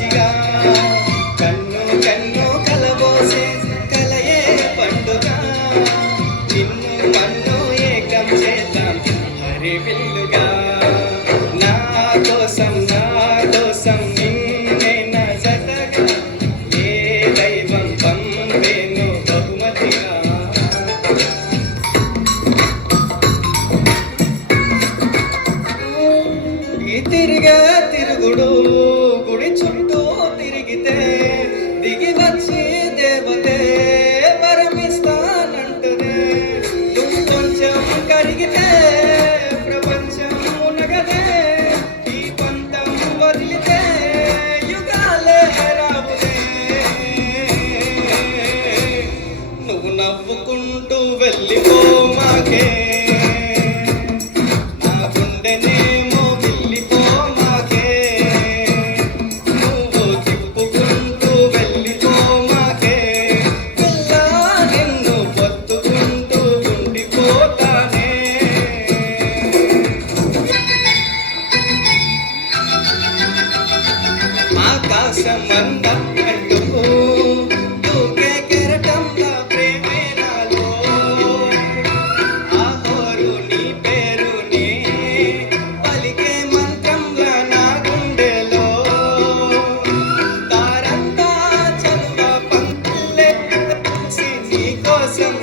సాక్షిగా కన్ను కన్ను కలబోసే కలయే పండుగ నిన్ను మన్ను ఏకం చేద్దాం హరి విల్లుగా నా కోసం నిన్నే నా జతగా ఏ దైవం పంపేను బహుమతిగా తిరుగుడు గుడి చుట్టూ తిరిగితే దిగి వచ్చి దేవతే వరమిస్తానంటనే నువ్వు కొంచెం కరిగితే ప్రపంచం మునగదే ఈ పంతం వదిలితే యుగాలే రావులే నువ్వు నవ్వుకుంటూ వెళ్ళిపో మాకే నా గుండెనే ఆకాశమంతా అంటుకో దూకే కెరటంలా ప్రేమే నాలో ఆహోరు నీ పేరునే పలికే మంత్రంలా నా గుండెలో తారంతా చదువ పంతులే నీ కోసం